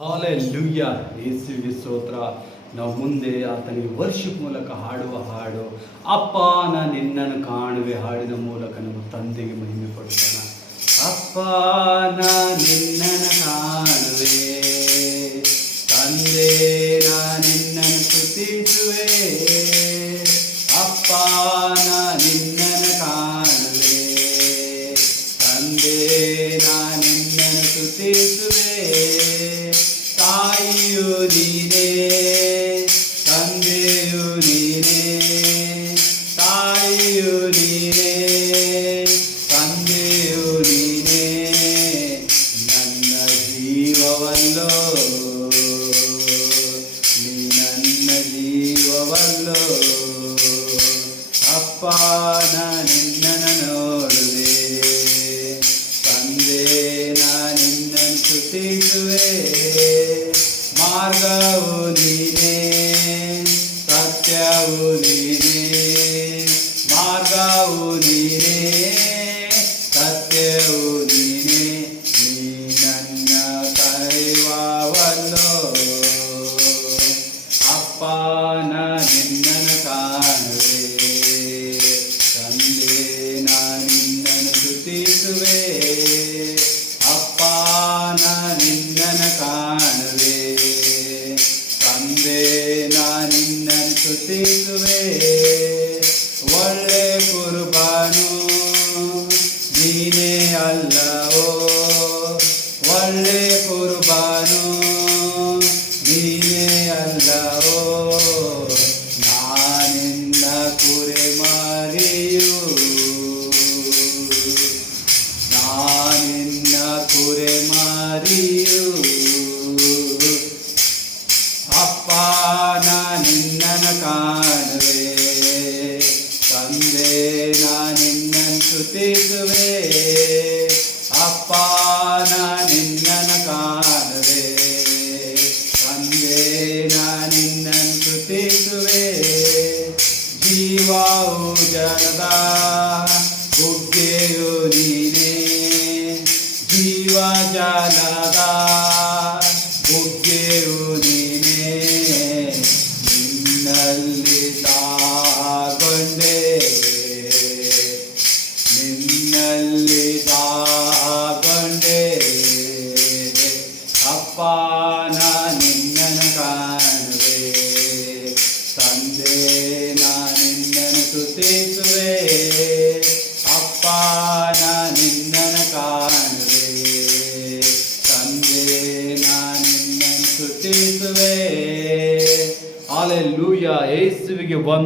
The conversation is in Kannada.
ಹಾಲೆಲೂಯ. ಯೇಸುವಿಗೆ ಸ್ತೋತ್ರ. ನಾವು ಮುಂದೆ ಆತನಿಗೆ ವರ್ಷಿಪ್ ಮೂಲಕ ಹಾಡುವ ಹಾಡು ಅಪ್ಪ ನಾ ನಿನ್ನನ್ನು ಕಾಣುವೆ ಹಾಡಿನ ಮೂಲಕ ನಮ್ಮ ತಂದೆಗೆ ಮಹಿಮೆ ಪಡುತ್ತಾನ. ಅಪ್ಪ ನಾ ನಿನ್ನನ್ನು ಕಾಣುವೆ, ತಂದೆ ನಾ ನಿನ್ನನ್ನು ಸ್ತುತಿಸುವೆ. ಅಪ್ಪ ನಾ ನಿನ್ನನ್ನು ಕಾಣುವೆ, ತಂದೆ ನಾ ನಿನ್ನನ್ನು ಸ್ತುತಿಸುವೆ. ತಾಯಿಯು ನೀನೇ, ತಂದೆಯು ನೀನೇ, ತಾಯಿಯು ನೀನೇ, ತಂದೆಯು ನೀನೇ. ನನ್ನ ಜೀವವಲ್ಲೋ ನೀ, ನನ್ನ ಜೀವವಲ್ಲೋ. ಅಪ್ಪ ನಾ ನಿನ್ನನ್ನು ನೋಡುವೆ, ತಂದೆ ನಾ ನಿನ್ನನ್ನು ಸ್ತುತಿಸುವೆ. ಮಾರ್ಗವು ನೀನೇ, ಸತ್ಯವು ನೀನೇ, ಮಾರ್ಗವು ನೀನೇ, ಸತ್ಯವು ನೀನೇ. ನೀ ನನ್ನ ಕರೆಯುವವಲ್ಲೋ. ಅಪ್ಪ ನಾ ನಿನ್ನನ್ನು ಕಾಣುವೆ, ತಂದೆ ನಾ ನಿನ್ನನ್ನು ಸ್ತುತಿಸುವೆ. ಅಪ್ಪ ನಾ ನಿನ್ನನ್ನು ಕಾಣುವೆ, ತಂದೆ ನಾ ನಿನ್ನನ್ನು ಸ್ತುತಿಸುವೆ. ಒಳ್ಳೆ ಕುರುಬಾನು ನೀನೇ ಅಲ್ಲವೋ, ಒಳ್ಳೆ ಕುರುಬಾನು ನೀನೇ ಅಲ್ಲವೋ. ನಾನಿನ್ನ ಕುರಿಮರಿಯು, ನಾನಿನ್ನ ಕುರಿಮರಿಯು. ಅಪ್ಪ ನಾ ನಿನ್ನನ್ನು ಕಾಣುವೆ, ತಂದೆ ನಾ ನಿನ್ನನ್ನು ಸ್ತುತಿಸುವೆ. ಅಪ್ಪ ನಾ ನಿನ್ನನ್ನು ಕಾಣುವೆ, ತಂದೆ ನಾ ನಿನ್ನನ್ನು ಸ್ತುತಿಸುವೆ. ಜೀವವು ಜಲದ ಬುಗ್ಗೆಯು ನೀನೇ, ಜೀವ ಜಲದ ಬುಗ್ಗೆಯು ನೀನೇ. ನಿನ್ನಲ್ಲಿ ಸಾಗೊಂಡೆ, ನಿನ್ನಲ್ಲಿ ಸಾಗೊಂಡೆ. ಅಪ್ಪ ನಾ ನಿನ್ನನ್ನು ಕಾಣುವೆ, ತಂದೆ ನಾ ನಿನ್ನನ್ನು ಸ್ತುತಿಸುವೆ. ಅಪ್ಪ ನಾ ನಿನ್ನನ್ನು ಕಾಣುವೆ, ತಂದೆ ನಾ ನಿನ್ನನ್ನು ಸ್ತುತಿಸುವೆ. ಹಾಲೆಲೂಯ. ಯೇಸುವಿಗೆ